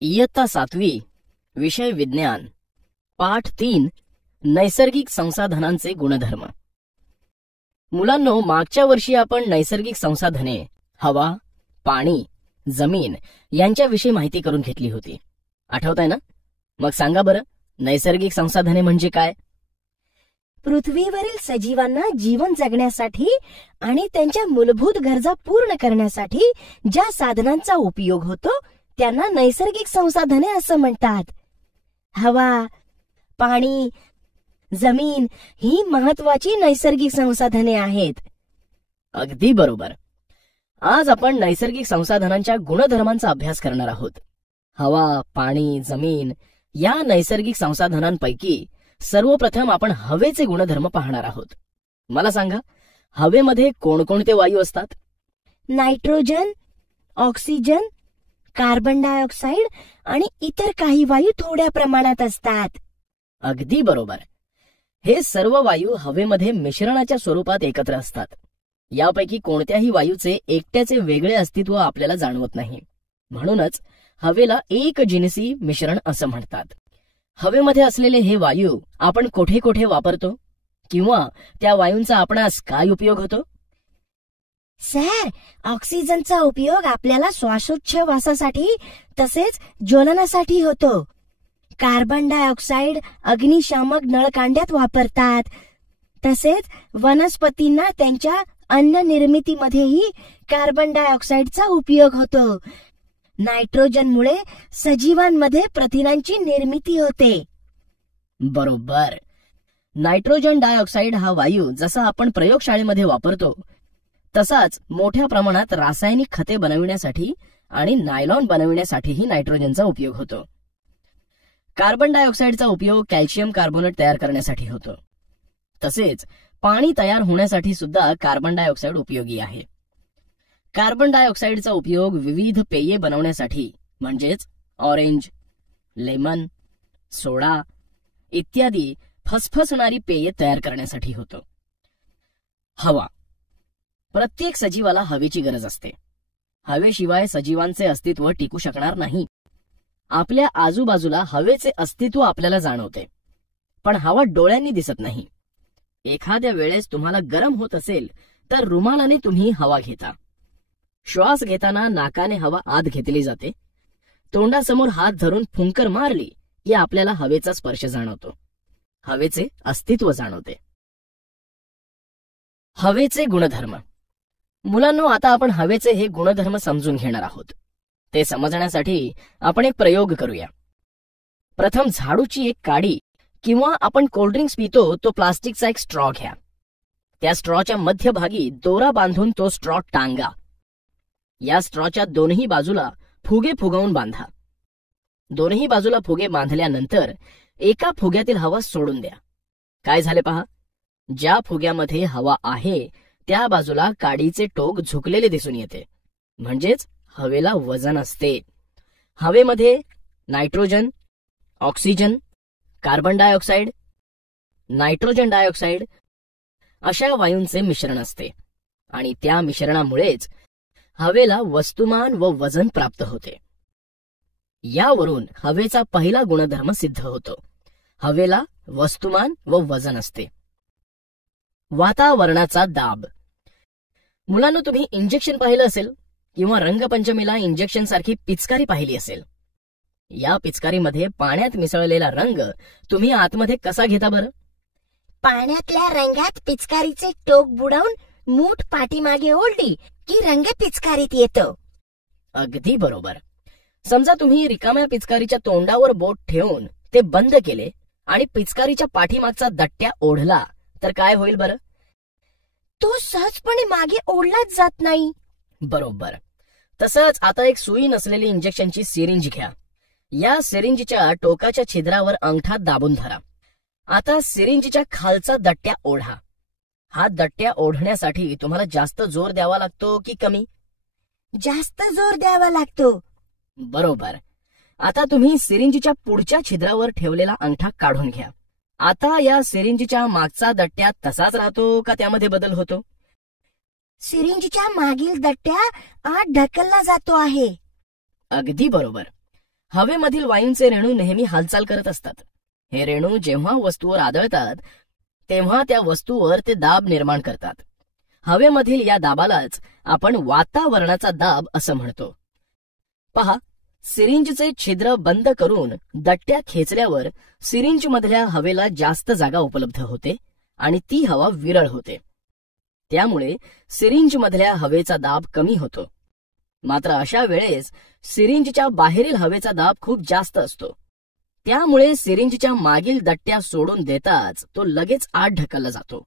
इयत्ता 7वी, विषय विज्ञान, पाठ 3, नैसर्गिक संसाधनांचे गुणधर्म. मुलांनो, मागच्या वर्षी आपण नैसर्गिक संसाधने, हवा, पाणी, जमीन यांच्याविषयी माहिती करून घेतली होती. आठवतंय ना? मग सांगा बरं, नैसर्गिक संसाधने म्हणजे काय? पृथ्वीवरील सजीवांना जीवन जगण्यासाठी आणि त्यांच्या मूलभूत गरजा पूर्ण करण्यासाठी ज्या साधनांचा उपयोग होतो त्यांना नैसर्गिक संसाधने असं म्हणतात. हवा, पाणी, जमीन ही महत्वाची नैसर्गिक संसाधने आहेत. अगदी बरोबर. आज आपण नैसर्गिक संसाधनांच्या गुणधर्मांचा अभ्यास करणार आहोत. हवा, पाणी, जमीन या नैसर्गिक संसाधनांपैकी सर्वप्रथम आपण हवेचे गुणधर्म पाहणार आहोत. मला सांगा, हवेमध्ये कोणकोणते वायू असतात? नायट्रोजन, ऑक्सिजन, कार्बन डायऑक्साइड आणि इतर काही वायू थोड्या प्रमाणात असतात. अगदी बरोबर. हे सर्व वायू हवेमध्ये मिश्रणाच्या स्वरूपात एकत्र असतात. यापैकी कोणत्याही वायूचे एकट्याचे वेगळे अस्तित्व आपल्याला जाणवत नाही. म्हणूनच हवेला एकजिनसी मिश्रण असं म्हणतात. हवेमध्ये असलेले हे वायू आपण कोठे कोठे वापरतो किंवा त्या वायूंचा आपणास काय उपयोग होतो? सर, ऑक्सिजनचा उपयोग आपल्याला श्वासोच्छवासासाठी तसेच ज्वलनासाठी होतो. कार्बन डायऑक्साइड अग्निशामक नळकांड्यात वापरतात. तसेच वनस्पतींना त्यांच्या अन्न निर्मितीमध्येही कार्बन डायऑक्साइडचा उपयोग होतो. नायट्रोजनमुळे सजीवांमध्ये प्रथिनांची निर्मिती होते. बरोबर. नायट्रोजन डायऑक्साइड हा वायू जसा आपण प्रयोगशाळेमध्ये वापरतो तसाच मोठ्या प्रमाणात रासायनिक खते बनविण्यासाठी आणि नायलॉन बनविण्यासाठीही नायट्रोजनचा उपयोग होतो. कार्बन डायऑक्साइडचा उपयोग कॅल्शियम कार्बोनेट तयार करण्यासाठी होतो. तसेच पाणी तयार होण्यासाठी सुद्धा कार्बन डायऑक्साइड उपयोगी आहे. कार्बन डायऑक्साइडचा उपयोग विविध पेये बनवण्यासाठी म्हणजेच ऑरेंज, लेमन, सोडा इत्यादी फसफसणारी पेये तयार करण्यासाठी होतो. हवा. प्रत्येक सजीवाला हवेची गरज असते. हवेशिवाय सजीवांचे अस्तित्व टिकू शकणार नाही. आपल्या आजूबाजूला हवेचे अस्तित्व आपल्याला जाणवते, पण हवा डोळ्यांनी दिसत नाही. एखाद्या वेळेस तुम्हाला गरम होत असेल तर रुमालाने तुम्ही हवा घेता. श्वास घेताना नाकाने हवा आत घेतली जाते. तोंडासमोर हात धरून फुंकर मारली की आपल्याला हवेचा स्पर्श जाणवतो. हवेचे अस्तित्व जाणवते. हवेचे गुणधर्म. मुलांनो, आता आपण हवेचे हे गुणधर्म समजून घेणार आहोत. ते समजण्यासाठी आपण एक प्रयोग करूया. प्रथम झाडूची एक काडी किंवा आपण कोल्ड्रिंक्स पितो तो प्लास्टिकचा एक स्ट्रॉ घ्या. त्या स्ट्रॉच्या मध्यभागी दोरा बांधून तो स्ट्रॉ टांगा. या स्ट्रॉच्या दोन्ही बाजूला फुगे फुगवून बांधा. दोन्ही बाजूला फुगे बांधल्यानंतर एका फुग्यातील हवा सोडून द्या. काय झाले पहा, ज्या फुग्यामध्ये हवा आहे त्या बाजूला काडीचे टोक झुकलेले दिसून येते. म्हणजेच हवेला वजन असते. हवेमध्ये nitrogen, oxygen, carbon dioxide, nitrogen dioxide अशा वायूंचे मिश्रण असते आणि त्या मिश्रणामुळेच हवेला वस्तुमान व वजन प्राप्त होते. यावरून हवेचा पहिला गुणधर्म सिद्ध होतो. हवेला वस्तुमान व वजन असते. वातावरणाचा दाब. मुलांनो, तुम्ही इंजेक्शन पाहिलं असेल किंवा रंगपंचमीला इंजेक्शन सारखी पिचकारी पाहिली असेल. या पिचकारीमध्ये पाण्यात मिसळलेला रंग तुम्ही आतमध्ये कसा घेता बरं? पाण्यातल्या रंगात पिचकारीचे टोक बुडवून मूठ पाठीमागे ओढली की रंग पिचकारीत येतो. अगदी बरोबर. समजा तुम्ही रिकाम्या पिचकारीच्या तोंडावर बोट ठेवून ते बंद केले आणि पिचकारीच्या पाठीमागचा दट्ट्या ओढला तर काय होईल बरं? तो सहजपणे मागे ओढलाच जात नाही. बरोबर. तसंच आता एक सुई नसलेली इंजेक्शनची सिरिंज घ्या. या सिरिंजच्या टोकाच्या छिद्रावर अंगठा दाबून धरा. आता सिरिंजच्या खालचा दट्ट्या ओढा. हा दट्ट्या ओढण्यासाठी तुम्हाला जास्त जोर द्यावा लागतो की कमी? जास्त जोर द्यावा लागतो. बरोबर. आता तुम्ही सिरिंजच्या पुढच्या छिद्रावर ठेवलेला अंगठा काढून घ्या. आता या सिरिंजच्या मागचा दट्ट्या तसाच राहतो का त्यामध्ये बदल होतो? सिरिंजच्या मागील दट्ट्या आत ढकलला जातो आहे. अगदी बरोबर. हवेमधील वायूंचे रेणू नेहमी हालचाल करत असतात. हे रेणू जेव्हा वस्तूवर आदळतात तेव्हा त्या वस्तूवर ते दाब निर्माण करतात. हवेमधील या दाबालाच आपण वातावरणाचा दाब असं म्हणतो. पहा, सिरिंजचे छिद्र बंद करून दट्ट्या खेचल्यावर सिरिंजमधल्या हवेला जास्त जागा उपलब्ध होते आणि ती हवा विरळ होते. त्यामुळे सिरिंजमधल्या हवेचा दाब कमी होतो. मात्र अशा वेळेस सिरिंजच्या बाहेरील हवेचा दाब खूप जास्त असतो. त्यामुळे सिरिंजच्या मागील दट्ट्या सोडून देताच तो लगेच आत ढकलला जातो.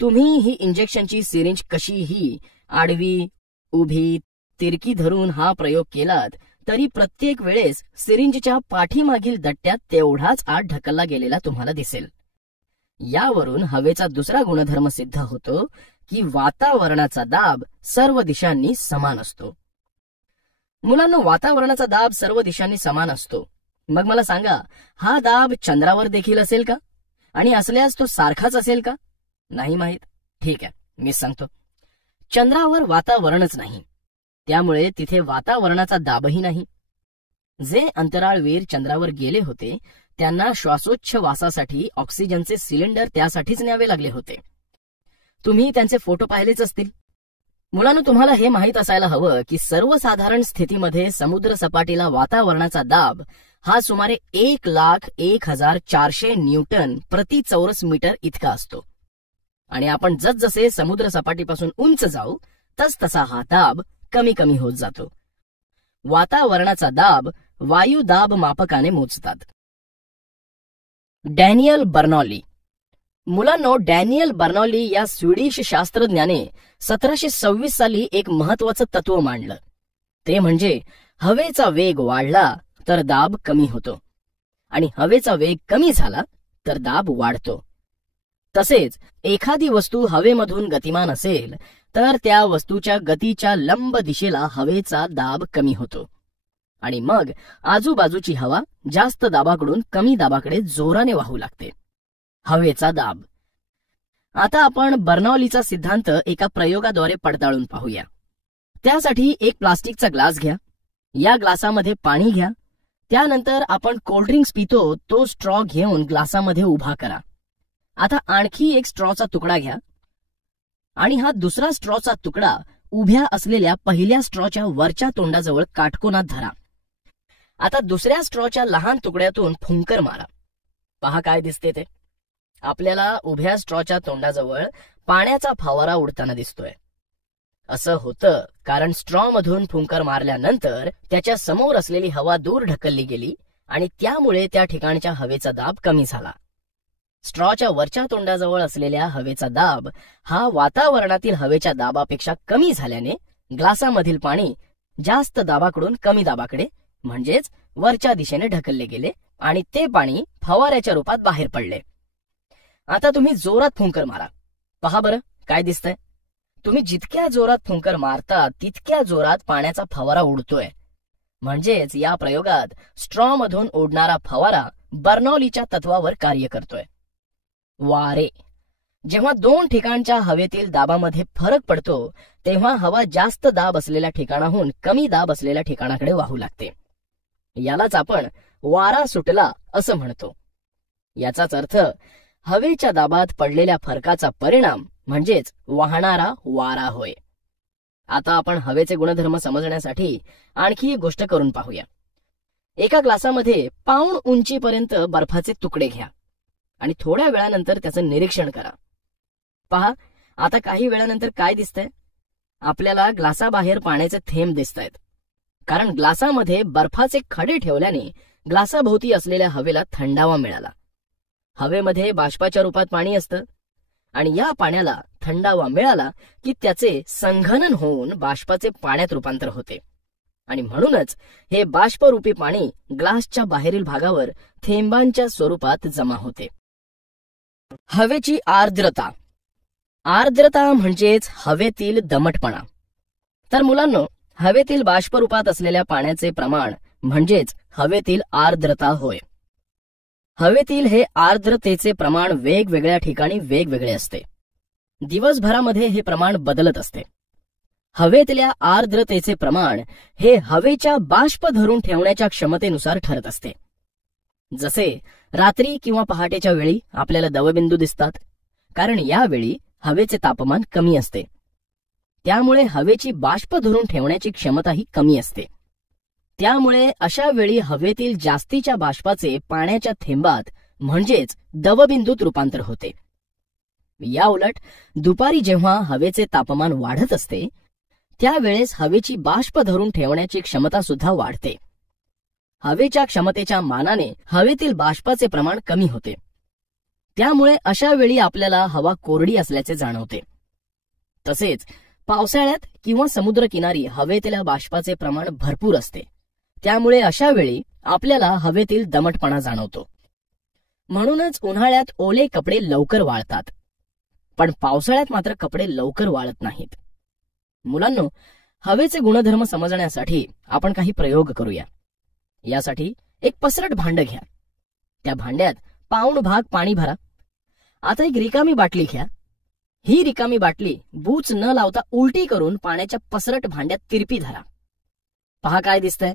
तुम्ही ही इंजेक्शनची सिरिंज कशीही आडवी, उभी, तिरकी धरून हा प्रयोग केलात तरी प्रत्येक वेळेस सिरिंजच्या पाठीमागील दट्ट्यात तेवढाच आत ढकलला गेलेला तुम्हाला दिसेल. यावरून हवेचा दुसरा गुणधर्म सिद्ध होतो की वातावरणाचा दाब सर्व दिशांनी समान असतो. मुलांनो, वातावरणाचा दाब सर्व दिशांनी समान असतो. मग मला सांगा, हा दाब चंद्रावर देखील असेल का? आणि असल्यास तो सारखाच असेल का? नाही माहीत? ठीक आहे, मी सांगतो. चंद्रावर वातावरणच नाही, त्यामुळे तिथे वातावरणाचा दाबही नाही. जे अंतराळवीर चंद्रावर गेले होते त्यांना श्वासोच्छवासासाठी ऑक्सिजनचे सिलेंडर त्यासाठीच न्यावे लागले होते. तुम्ही त्यांचे फोटो पाहिलेच असतील. मुलांनो, तुम्हाला हे माहीत असायला हवं की सर्वसाधारण स्थितीमध्ये समुद्र सपाटीला वातावरणाचा दाब हा सुमारे 1,01,400 न्यूटन प्रति चौरस मीटर इतका असतो. आणि आपण जसजसे समुद्र सपाटीपासून उंच जाऊ तसतसा हा दाब कमी कमी होत जातो. वातावरणाचा दाब वायू दाब मापकाने मोजतात. डॅनियल बर्नॉली. मुलांनो, डॅनियल बर्नॉली या स्वीडिश शास्त्रज्ञाने 1726 साली एक महत्वाचं तत्व मांडलं. ते म्हणजे हवेचा वेग वाढला तर दाब कमी होतो आणि हवेचा वेग कमी झाला तर दाब वाढतो. तसेच एखादी वस्तू हवेमधून गतिमान असेल तर त्या वस्तूच्या गतीच्या लंब दिशेला हवेचा दाब कमी होतो आणि मग आजूबाजूची हवा जास्त दाबाकडून कमी दाबाकडे जोराने वाहू लागते. हवेचा दाब. आता आपण बर्नॉलीचा सिद्धांत एका प्रयोगाद्वारे पडताळून पाहूया. त्यासाठी एक प्लास्टिकचा ग्लास घ्या. या ग्लासामध्ये पाणी घ्या. त्यानंतर आपण कोल्ड्रिंक्स पितो तो स्ट्रॉ घेऊन ग्लासामध्ये उभा करा. आता आणखी एक स्ट्रॉचा तुकडा घ्या आणि हा दुसरा स्ट्रॉचा तुकडा उभ्या असलेल्या पहिल्या स्ट्रॉच्या वरच्या तोंडाजवळ काटकोनात धरा. आता दुसऱ्या स्ट्रॉच्या लहान तुकड्यातून फुंकर मारा. पहा काय दिसते ते. आपल्याला उभ्या स्ट्रॉच्या तोंडाजवळ पाण्याचा फवारा उडताना दिसतोय. असं होतं कारण स्ट्रॉमधून फुंकर मारल्यानंतर त्याच्या समोर असलेली हवा दूर ढकलली गेली आणि त्यामुळे त्या ठिकाणच्या हवेचा दाब कमी झाला. स्ट्रॉच्या वरच्या तोंडाजवळ असलेल्या हवेचा दाब हा वातावरणातील हवेच्या दाबापेक्षा कमी झाल्याने ग्लासामधील पाणी जास्त दाबाकडून कमी दाबाकडे म्हणजेच वरच्या दिशेने ढकलले गेले आणि ते पाणी फवाऱ्याच्या रूपात बाहेर पडले. आता तुम्ही जोरात फुंकर मारा. पहा बरं काय दिसतंय. तुम्ही जितक्या जोरात फुंकर मारता तितक्या जोरात पाण्याचा फवारा उडतोय. म्हणजेच या प्रयोगात स्ट्रॉमधून उडणारा फवारा बर्नॉलीच्या तत्वावर कार्य करतोय. वारे. जेव्हा दोन ठिकाणच्या हवेतील दाबामध्ये फरक पडतो तेव्हा हवा जास्त दाब असलेल्या ठिकाणाहून कमी दाब असलेल्या ठिकाणाकडे वाहू लागते. यालाच आपण वारा सुटला असं म्हणतो. याचाच अर्थ हवेच्या दाबात पडलेल्या फरकाचा परिणाम म्हणजेच वाहणारा वारा होय. आता आपण हवेचे गुणधर्म समजण्यासाठी आणखी एक गोष्ट करून पाहूया. एका ग्लासामध्ये पाऊण उंचीपर्यंत बर्फाचे तुकडे घ्या आणि थोड्या वेळानंतर त्याचं निरीक्षण करा. पहा, आता काही वेळानंतर काय दिसतंय. आपल्याला ग्लासाबाहेर पाण्याचे थेंब दिसतायत. कारण ग्लासामध्ये बर्फाचे खडे ठेवल्याने ग्लासाभोवती असलेल्या हवेला थंडावा मिळाला. हवेमध्ये बाष्पाच्या रूपात पाणी असतं आणि या पाण्याला थंडावा मिळाला की त्याचे संघनन होऊन बाष्पाचे पाण्यात रूपांतर होते आणि म्हणूनच हे बाष्परूपी पाणी ग्लासच्या बाहेरील भागावर थेंबांच्या स्वरूपात जमा होते. हवेची आर्द्रता. आर्द्रता म्हणजेच हवेतील दमटपणा. तर मुलांनो, हवेतील बाष्परूपात असलेल्या पाण्याचे प्रमाण म्हणजेच हवेतील आर्द्रता होय. हवेतील हे आर्द्रतेचे प्रमाण वेगवेगळ्या ठिकाणी वेगवेगळे असते. दिवसभरामध्ये हे प्रमाण बदलत असते. हवेतल्या आर्द्रतेचे प्रमाण हे हवेच्या बाष्प धरून ठेवण्याच्या क्षमतेनुसार ठरत असते. जसे रात्री किंवा पहाटेच्या वेळी आपल्याला दवबिंदू दिसतात, कारण यावेळी हवेचे तापमान कमी असते. त्यामुळे हवेची बाष्प धरून ठेवण्याची क्षमताही कमी असते. त्यामुळे अशा वेळी हवेतील जास्तीच्या बाष्पाचे पाण्याच्या थेंबात म्हणजेच दवबिंदूत रूपांतर होते. या उलट दुपारी जेव्हा हवेचे तापमान वाढत असते त्यावेळेस हवेची बाष्प धरून ठेवण्याची क्षमता सुद्धा वाढते. हवेच्या क्षमतेच्या मानाने हवेतील बाष्पाचे प्रमाण कमी होते. त्यामुळे अशा वेळी आपल्याला हवा कोरडी असल्याचे जाणवते. तसेच पावसाळ्यात किंवा समुद्रकिनारी हवेतल्या बाष्पाचे प्रमाण भरपूर असते. त्यामुळे अशा वेळी आपल्याला हवेतील दमटपणा जाणवतो. म्हणूनच उन्हाळ्यात ओले कपडे लवकर वाळतात, पण पावसाळ्यात मात्र कपडे लवकर वाळत नाहीत. मुलांनो, हवेचे गुणधर्म समजण्यासाठी आपण काही प्रयोग करूया. यासाठी एक पसरट भांड घ्या. त्या भांड्यात पाऊण भाग पाणी भरा. आता एक रिकामी बाटली घ्या. ही रिकामी बाटली बूच न लावता उलटी करून पाण्याच्या पसरट भांड्यात तिरपी धरा. पहा काय दिसतंय.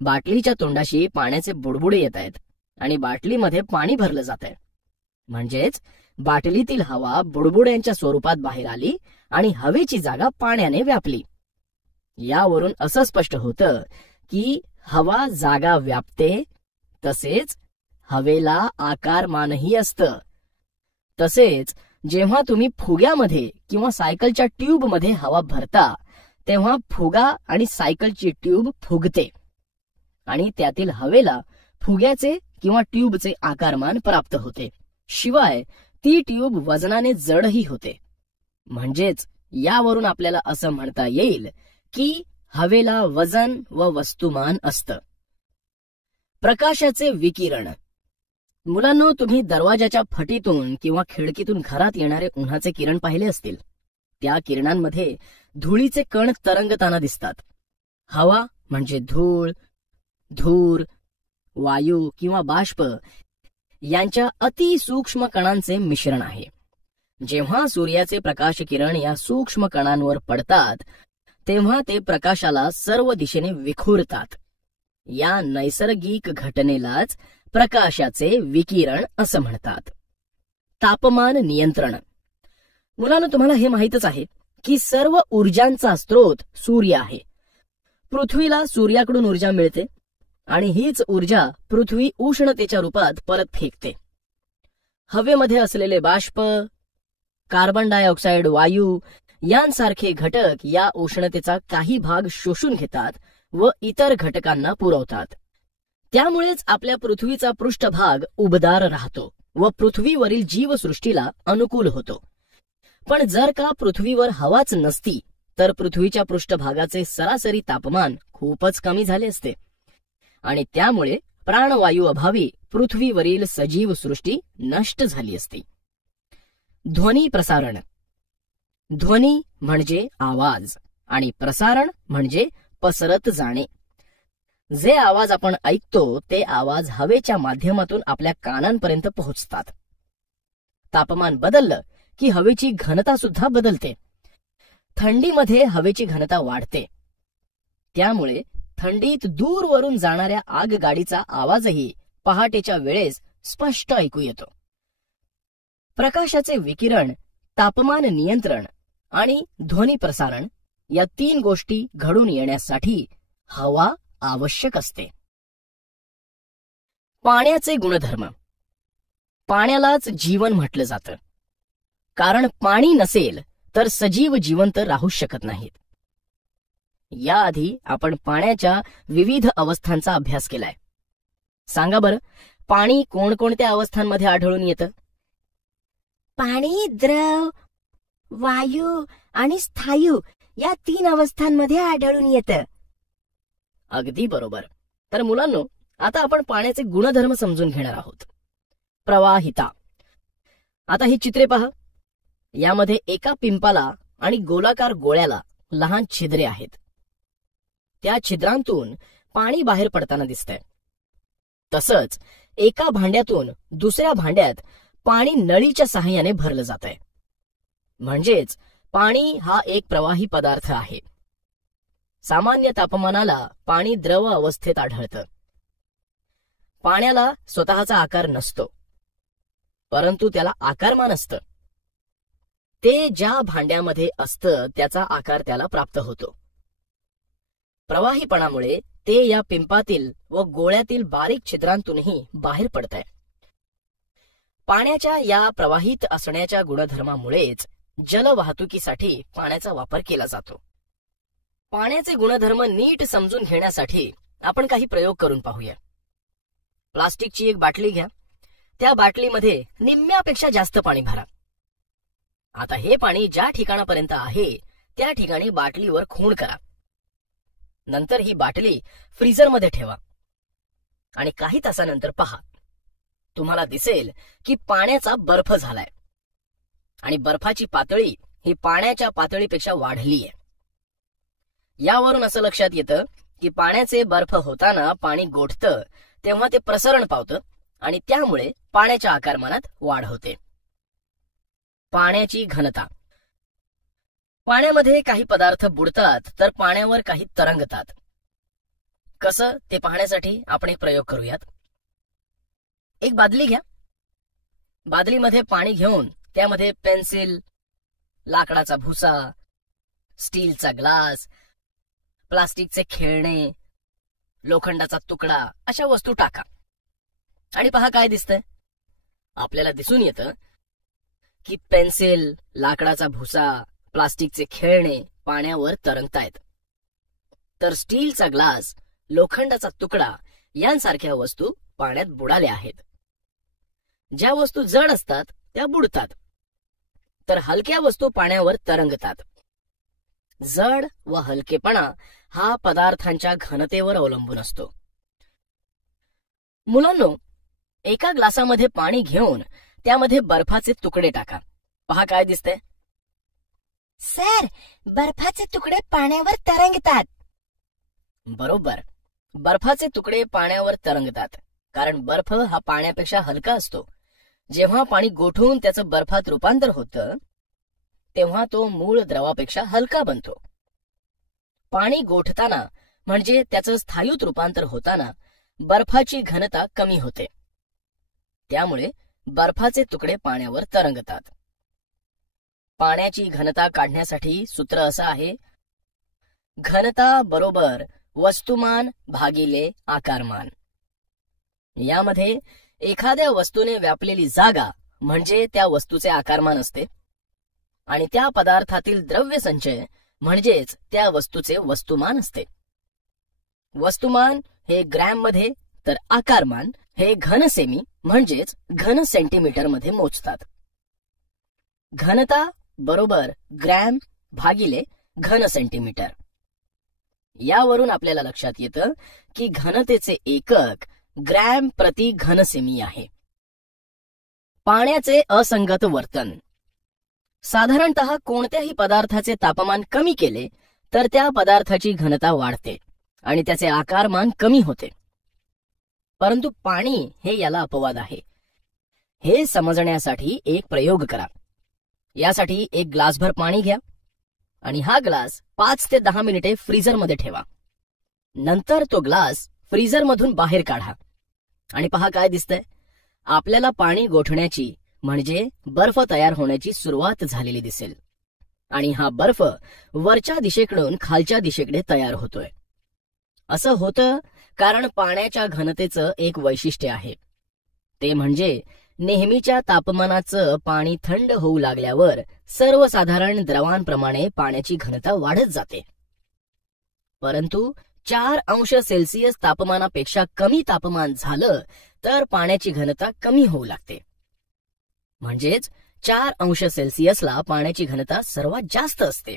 बाटलीच्या तोंडाशी पाण्याचे बुडबुडे येत आहेत आणि बाटलीमध्ये पाणी भरलं जात आहे. म्हणजेच बाटलीतील हवा बुडबुड्यांच्या स्वरूपात बाहेर आली आणि हवेची जागा पाण्याने व्यापली. यावरून असं स्पष्ट होतं की हवा जागा व्यापते, तसेच हवेला आकारमानही असतं. तसेच जेव्हा तुम्ही फुग्यामध्ये किंवा सायकलच्या ट्यूबमध्ये हवा भरता तेव्हा फुगा आणि सायकलची ट्यूब फुगते आणि त्यातील हवेला फुग्याचे किंवा ट्यूबचे आकारमान प्राप्त होते. शिवाय ती ट्यूब वजनाने जडही होते. म्हणजेच यावरून आपल्याला असं म्हणता येईल की हवेला वजन व वस्तुमान असतं. प्रकाशाचे विकिरण. मुलांनो, तुम्ही दरवाजाच्या फटीतून किंवा खिडकीतून घरात येणारे उन्हाचे किरण पाहिले असतील. त्या किरणांमध्ये धुळीचे कण तरंगताना दिसतात. हवा म्हणजे धूळ, धूर, वायू किंवा बाष्प यांच्या अतिसूक्ष्म कणांचे मिश्रण आहे. जेव्हा सूर्याचे प्रकाश किरण या सूक्ष्म कणांवर पडतात तेव्हा ते प्रकाशाला सर्व दिशेने विखुरतात. या नैसर्गिक घटनेलाच प्रकाशाचे विकिरण असं म्हणतात. तापमान नियंत्रण. मुलांनो, तुम्हाला हे माहीतच आहे की सर्व ऊर्जांचा स्रोत सूर्य आहे. पृथ्वीला सूर्याकडून ऊर्जा मिळते आणि हीच ऊर्जा पृथ्वी उष्णतेच्या रूपात परत फेकते. हवेमध्ये असलेले बाष्प, कार्बन डायऑक्साईड वायू यांसारखे घटक या उष्णतेचा काही भाग शोषून घेतात व इतर घटकांना पुरवतात. त्यामुळेच आपल्या पृथ्वीचा पृष्ठभाग उबदार राहतो व पृथ्वीवरील जीवसृष्टीला अनुकूल होतो. पण जर का पृथ्वीवर हवाच नसती तर पृथ्वीच्या पृष्ठभागाचे सरासरी तापमान खूपच कमी झाले असते आणि त्यामुळे प्राणवायू अभावी पृथ्वीवरील सजीव सृष्टी नष्ट झाली असती. ध्वनी प्रसारण. ध्वनी म्हणजे आवाज आणि प्रसारण म्हणजे पसरत जाणे. जे आवाज आपण ऐकतो ते आवाज हवेच्या माध्यमातून आपल्या कानांपर्यंत पोहोचतात. तापमान बदललं की हवेची घनता सुद्धा बदलते. थंडीमध्ये हवेची घनता वाढते. त्यामुळे थंडीत दूरवरून जाणाऱ्या आगगाडीचा आवाजही पहाटेच्या वेळेस स्पष्ट ऐकू येतो. प्रकाशाचे विकिरण, तापमान नियंत्रण आणि ध्वनी प्रसारण या 3 गोष्टी घडून येण्यासाठी हवा आवश्यक असते. पाण्याचे गुणधर्म. पाण्यालाच जीवन म्हटलं जातं, कारण पाणी नसेल तर सजीव जिवंत राहू शकत नाहीत. याआधी आपण पाण्याच्या विविध अवस्थांचा अभ्यास केलाय. सांगा बरं, पाणी कोणकोणत्या अवस्थांमध्ये आढळून येतं? पाणी द्रव, वायू आणि स्थायू या 3 अवस्थांमध्ये आढळून येतं. अगदी बरोबर. तर मुलांनो, आता आपण पाण्याचे गुणधर्म समजून घेणार आहोत. प्रवाहिता. आता ही चित्रे पहा. यामध्ये एका पिंपाला आणि गोलाकार गोळ्याला लहान छिद्रे आहेत. त्या छिद्रांतून पाणी बाहेर पडताना दिसतंय. तसंच एका भांड्यातून दुसऱ्या भांड्यात पाणी नळीच्या सहाय्याने भरलं जातंय. म्हणजेच पाणी हा एक प्रवाही पदार्थ आहे. सामान्य तापमानाला पाणी द्रव अवस्थेत आढळतं. पाण्याला स्वतःचा आकार नसतो, परंतु त्याला आकारमान असतं. ते ज्या भांड्यामध्ये असतं त्याचा आकार त्याला प्राप्त होतो. प्रवाहीपणामुळे ते या पिंपातील व गोळ्यातील बारीक छिद्रांतूनही बाहेर पडतंय. पाण्याच्या या प्रवाहित असण्याच्या गुणधर्मामुळेच जलवाहतुकीसाठी पाण्याचा वापर केला जातो. पाण्याचे गुणधर्म नीट समजून घेण्यासाठी आपण काही प्रयोग करून पाहूया. प्लास्टिकची एक बाटली घ्या. त्या बाटलीमध्ये निम्म्यापेक्षा जास्त पाणी भरा. आता हे पाणी ज्या ठिकाणापर्यंत आहे त्या ठिकाणी बाटलीवर खूण करा. नंतर ही बाटली फ्रीजरमध्ये ठेवा आणि काही तासानंतर पहा, तुम्हाला दिसेल की पाण्याचा बर्फ झालाय आणि बर्फाची पातळी ही पाण्याच्या पातळीपेक्षा वाढलीय. यावरून असं लक्षात येतं की पाण्याचे बर्फ होताना पाणी गोठतं तेव्हा ते प्रसरण पावतं आणि त्यामुळे पाण्याच्या आकारमानात वाढ होते. पाण्याची घनता. पाण्यामध्ये काही पदार्थ बुडतात तर पाण्यावर काही तरंगतात. कसं ते पाहण्यासाठी आपण एक प्रयोग करूयात. एक बादली घ्या. बादलीमध्ये पाणी घेऊन त्यामध्ये पेन्सिल, लाकडाचा भुसा, स्टीलचा ग्लास, प्लास्टिकचे खेळणे, लोखंडाचा तुकडा अशा वस्तू टाका आणि पहा काय दिसतंय. आपल्याला दिसून येतं की पेन्सिल, लाकडाचा भुसा, प्लास्टिकचे खेळणे पाण्यावर तरंगतायत, तर स्टीलचा ग्लास, लोखंडाचा तुकडा यांसारख्या वस्तू पाण्यात बुडाल्या आहेत. ज्या वस्तू जड असतात त्या बुडतात, तर हलक्या वस्तू पाण्यावर तरंगतात. जड व हलकेपणा हा पदार्थांच्या घनतेवर अवलंबून असतो. मुलांनो, एका ग्लासामध्ये पाणी घेऊन त्यामध्ये बर्फाचे तुकडे टाका. पहा काय दिसतंय. सर, बर्फाचे तुकडे पाण्यावर तरंगतात. बरोबर, बर्फाचे तुकडे पाण्यावर तरंगतात कारण बर्फ हा पाण्यापेक्षा हलका असतो. जेव्हा पाणी गोठून त्याचं बर्फात रूपांतर होतं तेव्हा तो मूळ द्रवापेक्षा हलका बनतो. पाणी गोठताना म्हणजे त्याचं स्थायीत रूपांतर होताना बर्फाची घनता कमी होते. त्यामुळे बर्फाचे तुकडे पाण्यावर तरंगतात. पाण्याची घनता काढण्यासाठी सूत्र असं आहे: घनता बरोबर वस्तुमान भागिले आकारमान. यामध्ये एखाद्या वस्तूने व्यापलेली जागा म्हणजे त्या वस्तूचे आकारमान असते आणि त्या पदार्थातील द्रव्य संचय म्हणजेच त्या वस्तूचे वस्तुमान असते. वस्तुमान हे ग्रॅम मध्ये तर आकारमान हे घन सेमी म्हणजेच घन सेंटीमीटर मध्ये मोजतात. घनता बरोबर ग्रॅम भागिले घन सेंटीमीटर. यावरून आपल्याला लक्षात येतं की घनतेचे एकक ग्रॅम प्रति घन सेमी आहे. पाण्याचे असंगत वर्तन. साधारणतः कोणत्याही पदार्थाचे तापमान कमी केले तर त्या पदार्थाची घनता वाढते आणि त्याचे आकारमान कमी होते. परंतु पाणी हे याला अपवाद आहे. हे समजण्यासाठी एक प्रयोग करा. यासाठी एक ग्लासभर पाणी घ्या आणि हा ग्लास 5 ते 10 मिनिटे फ्रीजरमध्ये ठेवा. नंतर तो ग्लास फ्रीजरमधून बाहेर काढा आणि पहा काय दिसतंय. आपल्याला पाणी गोठण्याची म्हणजे बर्फ तयार होण्याची सुरुवात झालेली दिसेल आणि हा बर्फ वरच्या दिशेकडून खालच्या दिशेकडे तयार होतोय. असं होतं कारण पाण्याच्या घनतेचं एक वैशिष्ट्य आहे. ते म्हणजे नेहमीच्या तापमानाचं पाणी थंड होऊ लागल्यावर सर्वसाधारण द्रवांप्रमाणे पाण्याची घनता वाढत जाते. परंतु 4 अंश सेल्सिअस तापमानापेक्षा कमी तापमान झालं तर पाण्याची घनता कमी होऊ लागते. म्हणजेच 4 अंश सेल्सिअसला पाण्याची घनता सर्वात जास्त असते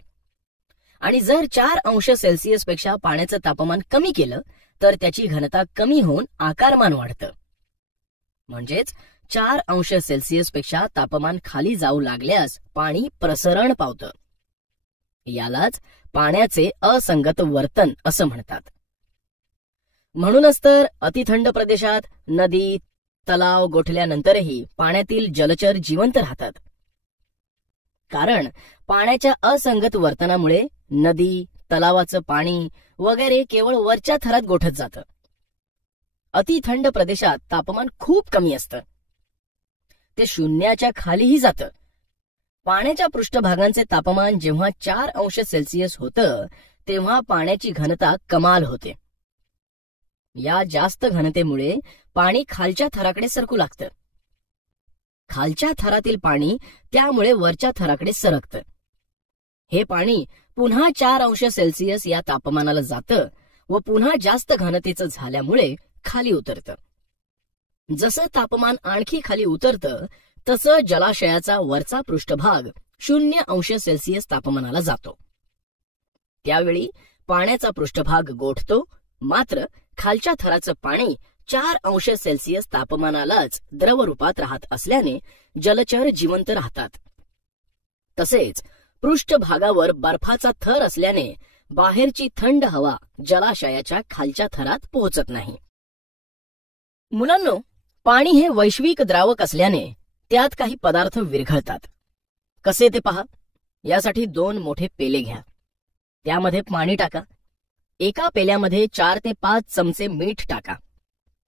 आणि जर 4 अंश सेल्सिअस पेक्षा पाण्याचं तापमान कमी केलं तर त्याची घनता कमी होऊन आकारमान वाढतं. म्हणजेच 4 अंश सेल्सिअस पेक्षा तापमान खाली जाऊ लागल्यास पाणी प्रसरण पावतं. यालाच पाण्याचे असंगत वर्तन असं म्हणतात. म्हणूनच तर अतिथंड प्रदेशात नदी, तलाव गोठल्यानंतरही पाण्यातील जलचर जिवंत राहतात. कारण पाण्याच्या असंगत वर्तनामुळे नदी, तलावाचं पाणी वगैरे केवळ वरच्या थरात गोठत जातं. अति थंड प्रदेशात तापमान खूप कमी असतं, ते शून्याच्या खालीही जातं. पाण्याच्या पृष्ठभागांचे तापमान जेव्हा 4 अंश सेल्सिअस होतं तेव्हा पाण्याची घनता कमाल होते. या जास्त घनतेमुळे पाणी खालच्या थराकडे सरकू लागतं. खालच्या थरातील पाणी त्यामुळे वरच्या थराकडे सरकतं. हे पाणी पुन्हा 4 अंश सेल्सिअस या तापमानाला जातं व पुन्हा जास्त घनतेचं झाल्यामुळे खाली उतरतं. जसं तापमान आणखी खाली उतरतं तसं जलाशयाचा वरचा पृष्ठभाग 0 अंश सेल्सिअस तापमानाला जातो. त्यावेळी पाण्याचा पृष्ठभाग गोठतो, मात्र खालच्या थराचं पाणी 4 अंश सेल्सिअस तापमानालाच द्रव रूपात राहत असल्याने जलचर जिवंत राहतात. तसेच पृष्ठभागावर बर्फाचा थर असल्याने बाहेरची थंड हवा जलाशयाच्या खालच्या थरात पोहोचत नाही. मुलांनो, पाणी हे वैश्विक द्रावक असल्याने त्यात काही पदार्थ विरघळतात. कसे ते पहा. यासाठी 2 मोठे पेले घ्या. त्यामध्ये पाणी टाका. एका पेल्यामध्ये 4 ते 5 चमचे मीठ टाका.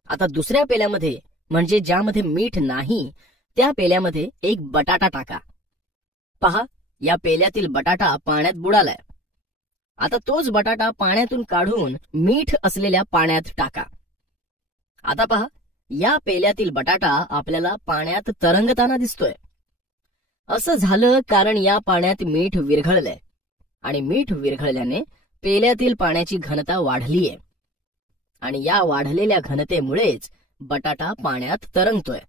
आता दुसऱ्या पेल्यामध्ये, म्हणजे ज्यामध्ये मीठ नाही त्या पेल्यामध्ये एक बटाटा टाका. पहा, या पेल्यातील बटाटा पाण्यात बुडालाय. आता तोच बटाटा पाण्यातून काढून मीठ असलेल्या पाण्यात टाका. आता पहा, या पेल्यातील बटाटा आपल्याला पाण्यात तरंगताना दिसतोय. असं झालं कारण या पाण्यात मीठ विरघळलंय आणि मीठ विरघळल्याने पेल्यातील पाण्याची घनता वाढलीये आणि या वाढलेल्या घनतेमुळेच बटाटा पाण्यात तरंगतोय.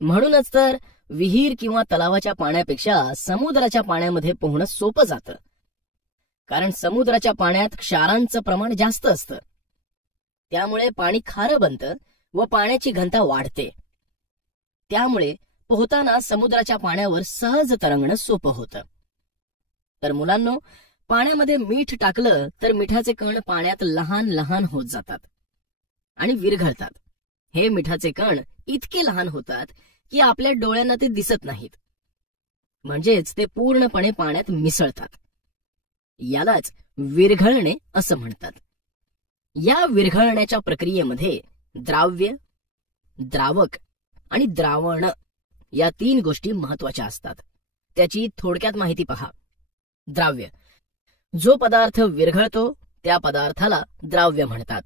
म्हणूनच तर विहीर किंवा तलावाच्या पाण्यापेक्षा समुद्राच्या पाण्यामध्ये पोहणं सोपं जातं, कारण समुद्राच्या पाण्यात क्षारांचं प्रमाण जास्त असतं. त्यामुळे पाणी खारं बनतं व पाण्याची घनता वाढते. त्यामुळे पोहताना समुद्राच्या पाण्यावर सहज तरंगणं सोपं होतं. तर मुलांनो, पाण्यामध्ये मीठ टाकलं तर मिठाचे कण पाण्यात लहान लहान होत जातात आणि विरघळतात. हे मिठाचे कण इतके लहान होतात की आपल्या डोळ्यांना ते दिसत नाहीत, म्हणजेच ते पूर्णपणे पाण्यात मिसळतात. यालाच विरघळणे असं म्हणतात. या विरघळण्याच्या प्रक्रियेमध्ये द्राव्य, द्रावक आणि द्रावण या 3 गोष्टी महत्वाच्या असतात. त्याची थोडक्यात माहिती पहा. द्राव्य, जो पदार्थ विरघळतो त्या पदार्थाला द्राव्य म्हणतात.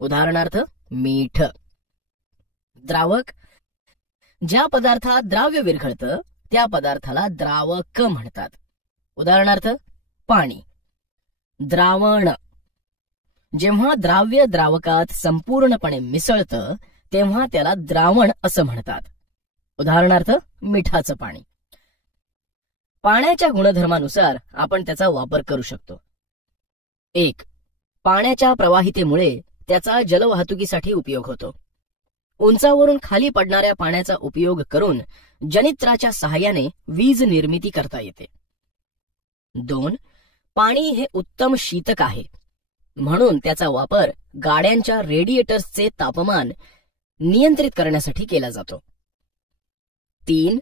उदाहरणार्थ मीठ. द्रावक, ज्या पदार्थात द्राव्य विरघळतं त्या पदार्थाला द्रावक म्हणतात. उदाहरणार्थ पाणी. द्रावण, जेव्हा द्राव्य द्रावकात संपूर्णपणे मिसळतं तेव्हा त्याला द्रावण असं म्हणतात. उदाहरणार्थ मिठाचं पाणी. पाण्याच्या गुणधर्मानुसार आपण त्याचा वापर करू शकतो. 1. पाण्याच्या प्रवाहितेमुळे त्याचा जलवाहतुकीसाठी उपयोग होतो. उंचावरून खाली पडणाऱ्या पाण्याचा उपयोग करून जनित्राच्या सहाय्याने वीज निर्मिती करता येते. 2. पाणी हे उत्तम शीतक आहे, म्हणून त्याचा वापर गाड्यांच्या रेडिएटर्सचे तापमान नियंत्रित करण्यासाठी केला जातो. 3.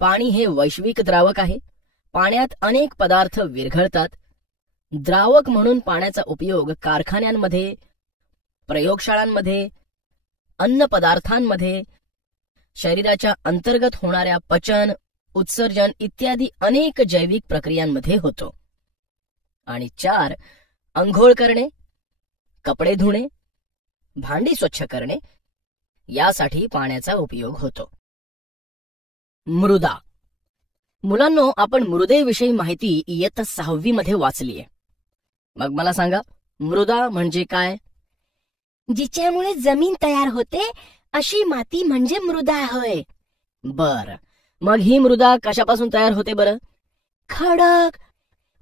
पाणी हे वैश्विक द्रावक आहे. पाण्यात अनेक पदार्थ विरघळतात. द्रावक म्हणून पाण्याचा उपयोग कारखान्यांमध्ये, प्रयोगशाळांमध्ये, अन्न पदार्थांमध्ये, शरीराच्या अंतर्गत होणाऱ्या पचन, उत्सर्जन इत्यादी अनेक जैविक प्रक्रियांमध्ये होतो. आणि 4. अंघोळ करणे, कपडे धुणे, भांडी स्वच्छ करणे यासाठी पाण्याचा उपयोग होतो. मृदा. मुलांनो, आपण मृदेविषयी माहिती इयत्ता 6वी मध्ये वाचलीये. मग मला सांगा, मृदा म्हणजे काय? जिच्यामुळे जमीन तयार होते अशी माती म्हणजे मृदा होय. बर, मग ही मृदा कशापासून तयार होते बरं? खडक,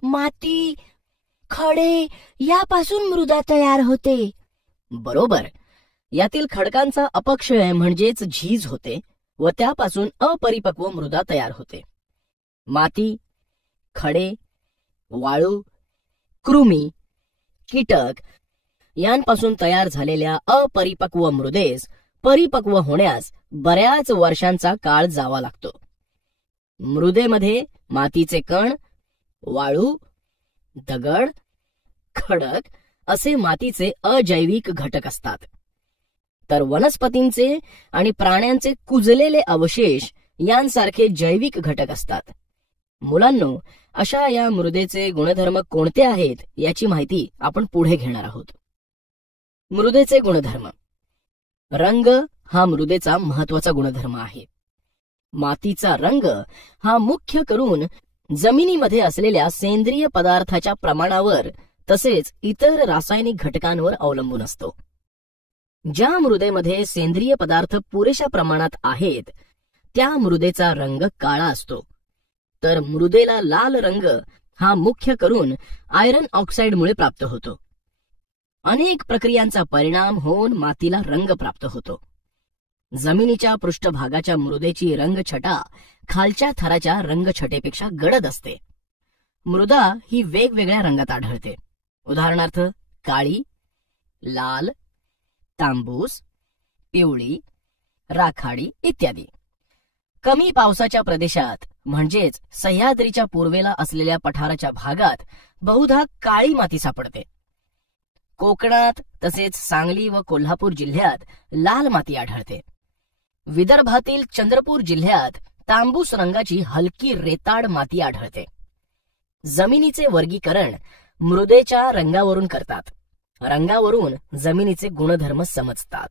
माती, खडे यापासून मृदा तयार होते. बरोबर. यातील खडकांचा अपक्षय म्हणजेच झीज होते व त्यापासून अपरिपक्व मृदा तयार होते. माती, खडे, वाळू, कृमी, कीटक यांपासून तयार झालेल्या अपरिपक्व मृदेस परिपक्व होण्यास बऱ्याच वर्षांचा काळ जावा लागतो. मृदेमध्ये मातीचे कण, वाळू, दगड, खडक असे मातीचे अजैविक घटक असतात. तर वनस्पतींचे आणि प्राण्यांचे कुजलेले अवशेष यांसारखे जैविक घटक असतात. मुलांनो, अशा या मृदेचे गुणधर्म कोणते आहेत याची माहिती आपण पुढे घेणार आहोत. मृदेचे गुणधर्म. रंग हा मृदेचा महत्वाचा गुणधर्म आहे. मातीचा रंग हा मुख्य करून जमिनीमध्ये असलेल्या सेंद्रिय पदार्थाच्या प्रमाणावर तसेच इतर रासायनिक घटकांवर अवलंबून असतो. ज्या मृदेमध्ये सेंद्रिय पदार्थ पुरेशा प्रमाणात आहेत त्या मृदेचा रंग काळा असतो. तर मृदेला लाल रंग हा मुख्य करून आयरन ऑक्साईडमुळे प्राप्त होतो. अनेक प्रक्रियांचा परिणाम होऊन मातीला रंग प्राप्त होतो. जमिनीच्या पृष्ठभागाच्या मृदेची रंगछटा खालच्या थराच्या रंगछटेपेक्षा गडद असते. मृदा ही वेगवेगळ्या रंगात आढळते. उदाहरणार्थ काळी, लाल, तांबूस, पिवळी, राखाडी इत्यादी. कमी पावसाच्या प्रदेशात म्हणजेच सह्याद्रीच्या पूर्वेला असलेल्या पठाराच्या भागात बहुधा काळी माती सापडते. कोकणात तसेच सांगली व कोल्हापूर जिल्ह्यात लाल माती आढळते. विदर्भातील चंद्रपूर जिल्ह्यात तांबूस रंगाची हलकी रेताड माती आढळते. जमिनीचे वर्गीकरण मृदेच्या रंगावरून करतात. रंगावरून जमिनीचे गुणधर्म समजतात.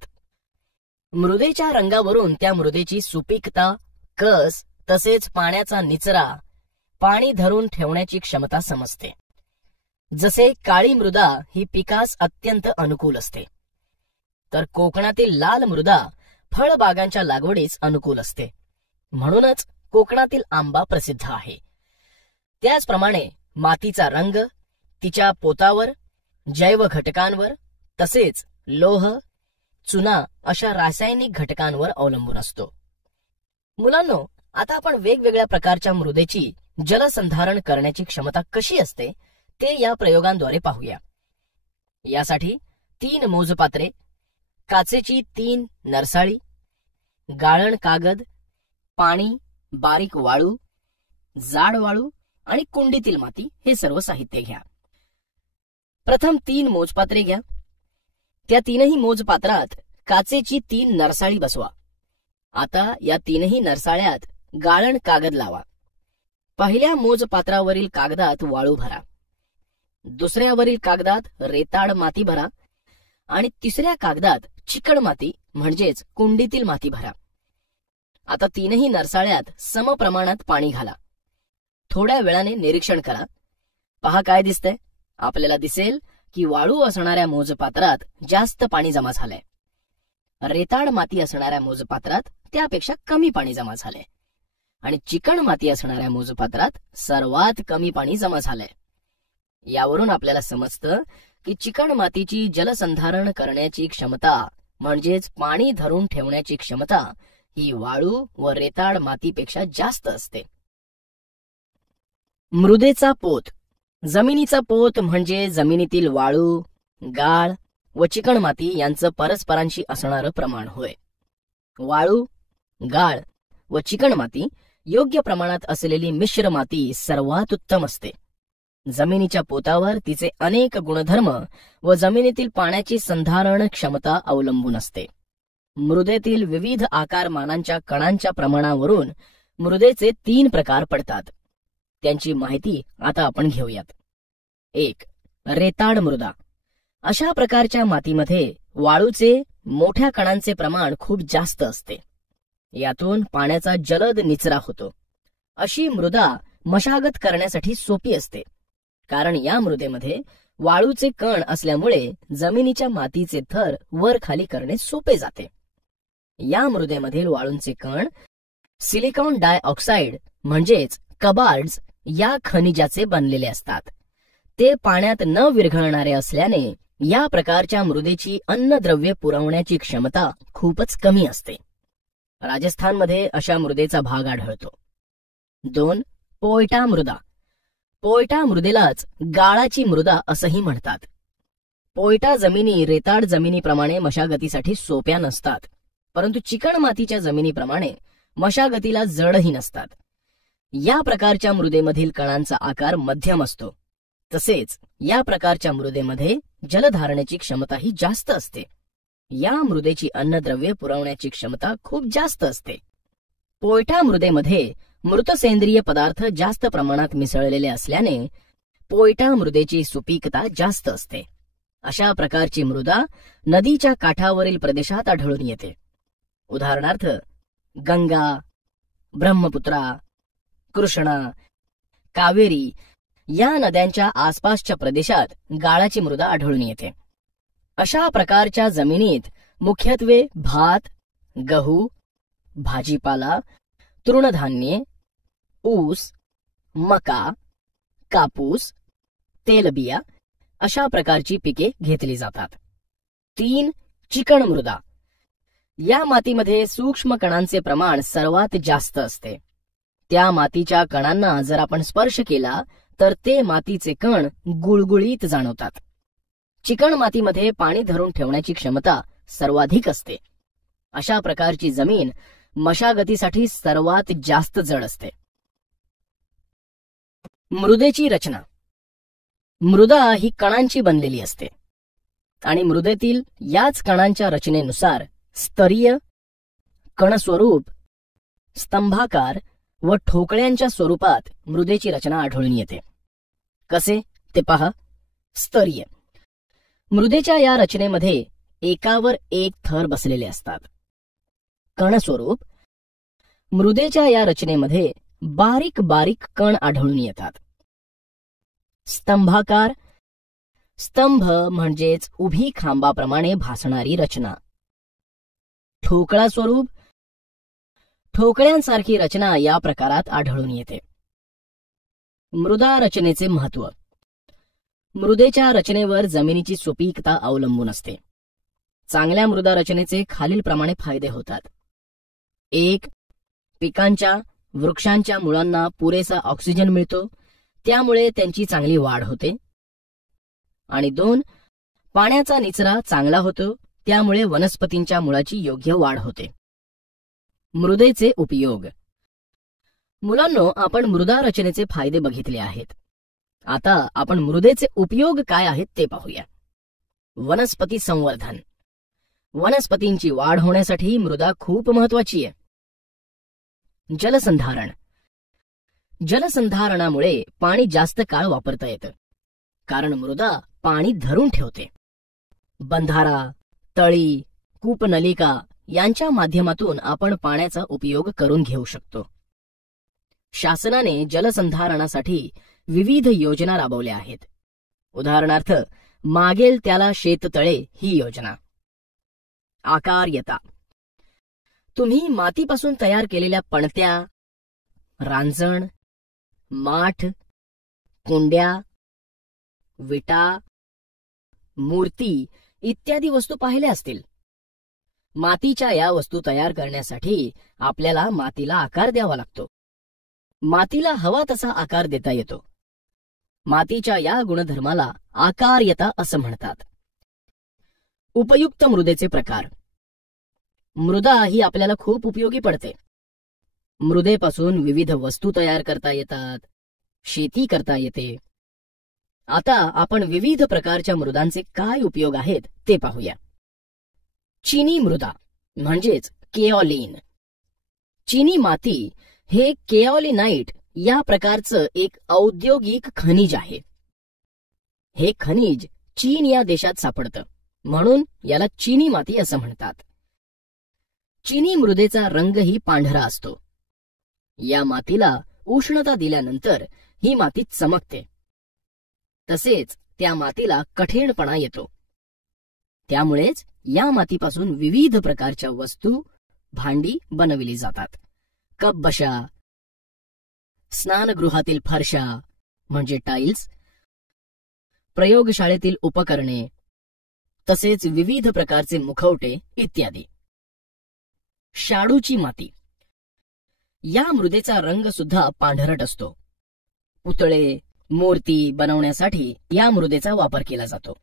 मृदेच्या रंगावरून त्या मृदेची सुपीकता, कस तसेच पाण्याचा निचरा, पाणी धरून ठेवण्याची क्षमता समजते. जसे काळी मृदा ही पिकास अत्यंत अनुकूल असते, तर कोकणातील लाल मृदा फळबागांच्या लागवडीस अनुकूल असते. म्हणूनच कोकणातील आंबा प्रसिद्ध आहे. त्याचप्रमाणे मातीचा रंग तिच्या पोतावर, जैव घटकांवर तसेच लोह, चुना अशा रासायनिक घटकांवर अवलंबून असतो. मुलांनो, आता आपण वेगवेगळ्या प्रकारच्या मृदेची जलसंधारण करण्याची क्षमता कशी असते ते या प्रयोगांद्वारे पाहूया. यासाठी 3 मोजपात्रे, काचेची 3 नरसाळी, गाळण कागद, पाणी, बारीक वाळू, जाड वाळू आणि कुंडीतील माती हे सर्व साहित्य घ्या. प्रथम 3 मोजपात्रे घ्या. त्या 3ही मोजपात्रात काचेची 3 नरसाळी बसवा. आता या 3ही नरसाळ्यात गाळण कागद लावा. पहिल्या मोजपात्रावरील कागदात वाळू भरा, दुसऱ्यावरील कागदात रेताड माती भरा आणि तिसऱ्या कागदात चिकण माती म्हणजेच कुंडीतील माती भरा. आता 3ही नरसाळ्यात समप्रमाणात पाणी घाला. थोड्या वेळाने निरीक्षण करा. पहा काय दिसतंय. आपल्याला दिसेल की वाळू असणाऱ्या मोजपात्रात जास्त पाणी जमा झालंय. रेताड माती असणाऱ्या मोजपात्रात त्यापेक्षा कमी पाणी जमा झालंय आणि चिकण माती असणाऱ्या मोजपात्रात सर्वात कमी पाणी जमा झालंय. यावरून आपल्याला समजतं की चिकण मातीची जलसंधारण करण्याची क्षमता म्हणजेच पाणी धरून ठेवण्याची क्षमता ही वाळू व रेताड मातीपेक्षा जास्त असते. मृदेचा पोत. जमिनीचा पोत म्हणजे जमिनीतील वाळू, गाळ व चिकण माती यांचं परस्परांशी असणारं प्रमाण होय. वाळू, गाळ व चिकण माती योग्य प्रमाणात असलेली मिश्र माती सर्वात उत्तम असते. जमिनीच्या पोतावर तिचे अनेक गुणधर्म व जमिनीतील पाण्याची संधारण क्षमता अवलंबून असते. मृदेतील विविध आकारमानांच्या कणांच्या प्रमाणावरून मृदेचे 3 प्रकार पडतात. त्यांची माहिती आता आपण घेऊयात. 1. रेताड मृदा. अशा प्रकारच्या मातीमध्ये वाळूचे मोठ्या कणांचे प्रमाण खूप जास्त असते. यातून पाण्याचा जलद निचरा होतो. अशी मृदा मशागत करण्यासाठी सोपी असते, कारण या मृदेमध्ये वाळूचे कण असल्यामुळे जमिनीच्या मातीचे थर वर खाली करणे सोपे जाते. या मृदेमधील वाळूंचे कण सिलिकॉन डायऑक्साईड म्हणजेच कबार्ड्स या खनिजाचे बनलेले असतात. ते पाण्यात न विरघळणारे असल्याने या प्रकारच्या मृदेची अन्नद्रव्ये पुरवण्याची क्षमता खूपच कमी असते. राजस्थानमध्ये अशा मृदेचा भाग आढळतो. 2. पोयटा मृदा. पोयटा मृदेलाच गाळाची मृदा असंही म्हणतात. पोयटा जमिनी रेताड जमिनीप्रमाणे मशागतीसाठी सोप्या नसतात, परंतु चिकण मातीच्या जमिनीप्रमाणे मशागतीला जडही नसतात. या प्रकारच्या मृदेमधील कणांचा आकार मध्यम असतो. तसेच या प्रकारच्या मृदेमध्ये जलधारण्याची क्षमताही जास्त असते. या मृदेची अन्नद्रव्ये पुरवण्याची क्षमता खूप जास्त असते. पोयटा मृदेमध्ये मृत सेंद्रिय पदार्थ जास्त प्रमाणात मिसळलेले असल्याने पोयटा मृदेची सुपीकता जास्त असते. अशा प्रकारची मृदा नदीच्या काठावरील प्रदेशात आढळून येते. उदाहरणार्थ गंगा, ब्रह्मपुत्रा, कृष्णा, कावेरी या नद्यांच्या आसपासच्या प्रदेशात गाळाची मृदा आढळून येते. अशा प्रकारच्या जमिनीत मुख्यत्वे भात, गहू, भाजीपाला, तृणधान्ये, ऊस, मका, कापूस, तेलबिया अशा प्रकारची पिके घेतली जातात. 3. चिकण मृदा. या मातीमध्ये सूक्ष्म कणांचे प्रमाण सर्वात जास्त असते. त्या मातीच्या कणांना जर आपण स्पर्श केला तर ते मातीचे कण गुळगुळीत जाणवतात. चिकण मातीमध्ये पाणी धरून ठेवण्याची क्षमता सर्वाधिक असते. अशा प्रकारची जमीन मशागतीसाठी सर्वात जास्त जड असते. मृदेची रचना. मृदा ही कणांची बनलेली असते आणि मृदेतील याच कणांच्या रचनेनुसार स्तरीय, कणस्वरूप, स्तंभाकार व ठोकळ्यांच्या स्वरूपात मृदेची रचना आढळून येते. कसे ते पहा. स्तरीय. मृदेच्या या रचनेमध्ये एकावर एक थर बसलेले असतात. कणस्वरूप. मृदेच्या या रचनेमध्ये बारीक बारीक कण आढळून येतात. स्तंभाकार. स्तंभ म्हणजेच उभी खांबाप्रमाणे भासणारी रचना. ठोकळा स्वरूप. ठोकळ्यांसारखी रचना या प्रकारात आढळून येते. मृदा रचनेचे महत्त्व. मृदेच्या रचनेवर जमिनीची सुपीकता अवलंबून असते. चांगल्या मृदा रचनेचे खालीलप्रमाणे फायदे होतात. 1. पिकांच्या, वृक्षांच्या मुळांना पुरेसा ऑक्सिजन मिळतो, त्यामुळे त्यांची चांगली वाढ होते. आणि 2. पाण्याचा निचरा चांगला होतो, त्यामुळे वनस्पतींच्या मुळाची योग्य वाढ होते. मृदेचे उपयोग. मुलांनो, आपण मृदा रचनेचे फायदे बघितले आहेत. आता आपण मृदेचे उपयोग काय आहेत ते पाहूया. वनस्पती संवर्धन. वनस्पतींची वाढ होण्यासाठी मृदा खूप महत्वाची आहे. जलसंधारण. जलसंधारणामुळे पाणी जास्त काळ वापरता येतं, कारण मृदा पाणी धरून ठेवते. बंधारा, तळी, कूपनलिका यांच्या माध्यमातून आपण पाण्याचा उपयोग करून घेऊ शकतो. शासनाने जलसंधारणासाठी विविध योजना राबवल्या आहेत. उदाहरणार्थ मागेल त्याला शेततळे ही योजना. आकारयता. तुम्ही मातीपासून तयार केलेल्या पणत्या, रांजण, माठ, कुंड्या, विटा, मूर्ती इत्यादी वस्तू पाहिल्या असतील. मातीच्या या वस्तू तयार करण्यासाठी आपल्याला मातीला आकार द्यावा लागतो. मातीला हवा तसा आकार देता येतो. मातीच्या या गुणधर्माला आकारयता असं म्हणतात. उपयुक्त मृदेचे प्रकार. मृदा ही आपल्याला खूप उपयोगी पडते. मृदेपासून विविध वस्तू तयार करता येतात, शेती करता येते. आता आपण विविध प्रकारच्या मृदांचे काय उपयोग आहेत ते पाहूया. चिनी मृदा म्हणजेच केऑलिन. चिनी माती हे केऑलिनाइट या प्रकारचं एक औद्योगिक खनिज आहे. हे खनिज चीन या देशात सापडतं, म्हणून याला चिनी माती असं म्हणतात. चिनी मृदेचा रंगही पांढरा असतो. या मातीला उष्णता दिल्यानंतर ही माती चमकते. तसेच त्या मातीला कठीणपणा येतो. त्यामुळेच या मातीपासून विविध प्रकारच्या वस्तू, भांडी बनविली जातात. कपबशा, स्नानगृहातील फरशा म्हणजे टाइल्स, प्रयोगशाळेतील उपकरणे, तसेच विविध प्रकारचे मुखवटे इत्यादी. शाडूची माती. या मृदेचा रंग सुद्धा पांढरट असतो. पुतळे, मूर्ती बनवण्यासाठी या मृदेचा वापर केला जातो.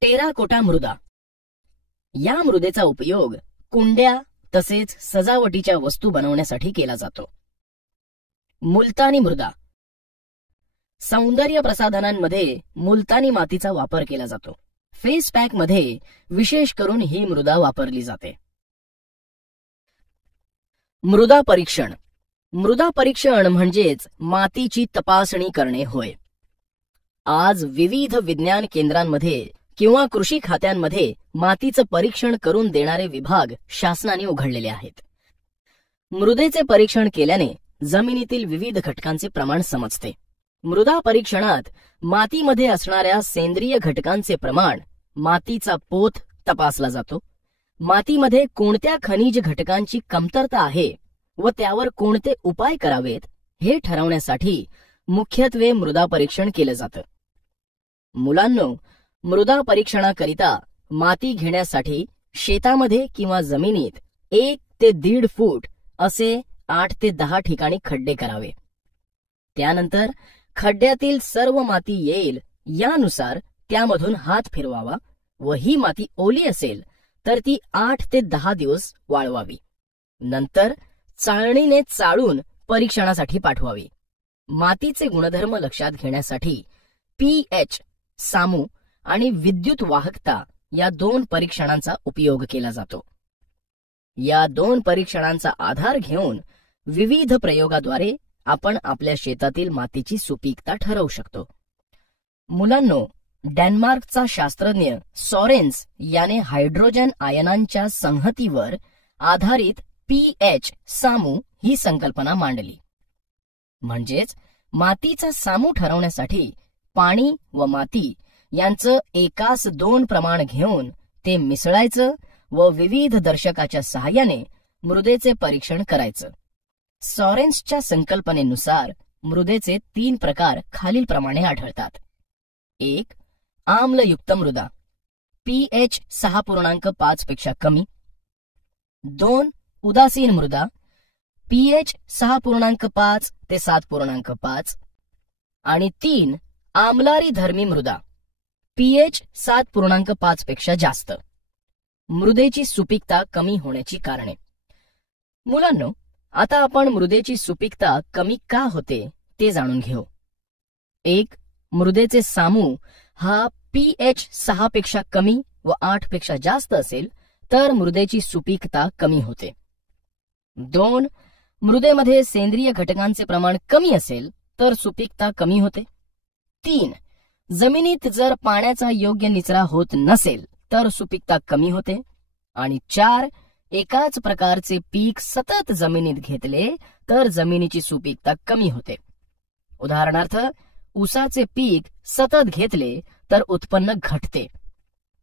टेराकोटा मृदा. या मृदेचा उपयोग कुंड्या तसेच सजावटीच्या वस्तू बनवण्यासाठी केला जातो. मुलतानी मृदा. सौंदर्य प्रसाधनांमध्ये मुलतानी मातीचा वापर केला जातो. फेस पॅक मध्ये विशेष करून ही मृदा वापरली जाते. मृदा परीक्षण. मृदा परीक्षण म्हणजेच मातीची तपासणी करणे होय. आज विविध विज्ञान केंद्रांमध्ये किंवा कृषी खात्यांमध्ये मातीचं परीक्षण करून देणारे विभाग शासनाने उघडलेले आहेत. मृदेचे परीक्षण केल्याने जमिनीतील विविध घटकांचे प्रमाण समजते. मृदा परीक्षणात मातीमध्ये असणाऱ्या सेंद्रिय घटकांचे प्रमाण, मातीचा पोत तपासला जातो. मातीमध्ये कोणत्या खनिज घटकांची कमतरता आहे व त्यावर कोणते उपाय करावेत हे ठरवण्यासाठी मुख्यत्वे मृदा परीक्षण केलं जातं. मुलांनो, मृदा परीक्षणाकरिता माती घेण्यासाठी शेतामध्ये किंवा जमिनीत 1 ते 1.5 फूट असे 8 ते 10 ठिकाणी खड्डे करावे. त्यानंतर खड्ड्यातील सर्व माती येईल यानुसार त्यामधून हात फिरवावा व ही माती ओली असेल तर ती 8 ते 10 दिवस वाळवावी. नंतर चाळणीने चाळून परीक्षणासाठी पाठवावी. मातीचे गुणधर्म लक्षात घेण्यासाठी pH, सामू आणि विद्युत वाहकता या 2 परीक्षणांचा उपयोग केला जातो. या 2 परीक्षणांचा आधार घेऊन विविध प्रयोगाद्वारे आपण आपल्या शेतातील मातीची सुपीकता ठरवू शकतो. मुलांनो, डेन्मार्कचा शास्त्रज्ञ सॉरेन्स याने हायड्रोजन आयनांच्या संहतीवर आधारित pH, सामू ही संकल्पना मांडली. म्हणजेच मातीचा सामू ठरवण्यासाठी पाणी व माती यांचं 1:2 प्रमाण घेऊन ते मिसळायचं व विविध दर्शकाच्या सहाय्याने मृदेचे परीक्षण करायचं. सॉरेन्सच्या संकल्पनेनुसार मृदेचे 3 प्रकार खालीलप्रमाणे आढळतात. 1. आम्लयुक्त मृदा, pH 6.5 पेक्षा कमी. 2. उदासीन मृदा, pH 6.5 ते 7.5. आणि 3. आम्लारी धर्मी मृदा, pH 7.5 पेक्षा जास्त. मृदेची सुपीकता कमी होण्याची कारणे. मुलांनो, आता आपण मृदेची सुपीकता कमी का होते ते जाणून घेऊ. 1. मृदेचे सामू हा pH 6 पेक्षा कमी व 8 पेक्षा जास्त असेल तर मृदेची सुपीकता कमी होते. 2. मृदेमध्ये सेंद्रिय घटकांचे प्रमाण कमी असेल तर सुपीकता कमी होते. 3. जमिनीत जर पाण्याचा योग्य निचरा होत नसेल तर सुपीकता कमी होते. आणि 4. एकाच प्रकारचे पीक सतत जमिनीत घेतले तर जमिनीची सुपीकता कमी होते. उदाहरणार्थ, ऊसाचे पीक सतत घेतले तर उत्पन्न घटते.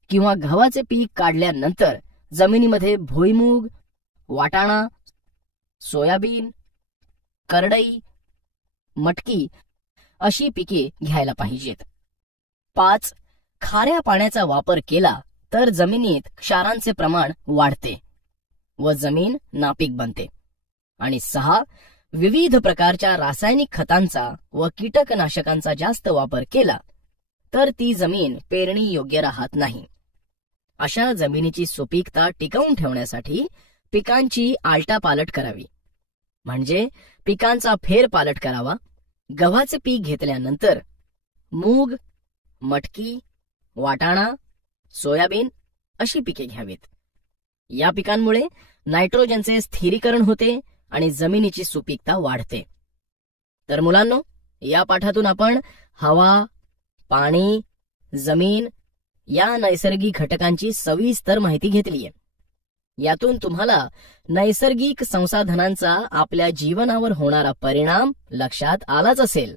किंवा गव्हाचे पीक काढल्यानंतर जमिनीमध्ये भुईमूग, वाटाणा, सोयाबीन, करडई, मटकी अशी पिके घ्यायला पाहिजेत. 5. खाऱ्या पाण्याचा वापर केला तर जमिनीत क्षारांचे प्रमाण वाढते व जमीन नापीक बनते. आणि 6. विविध प्रकारच्या रासायनिक खतांचा व कीटकनाशकांचा जास्त वापर केला तर ती जमीन पेरणी योग्य राहत नाही. अशा जमिनीची सुपीकता टिकवून ठेवण्यासाठी पिकांची आलटापालट करावी. म्हणजे पिकांचा फेरपालट करावा. गव्हाचे पीक घेतल्यानंतर मूग, मटकी, वाटाणा, सोयाबीन अशी पिके घ्यावीत. या पिकांमुळे नायट्रोजनचे स्थिरीकरण होते आणि जमिनीची सुपीकता वाढते. तर मुलांनो, या पाठातून आपण हवा, पाणी, जमीन या नैसर्गिक घटकांची सविस्तर माहिती घेतलीय. यातून तुम्हाला नैसर्गिक संसाधनांचा आपल्या जीवनावर होणारा परिणाम लक्षात आलाच असेल.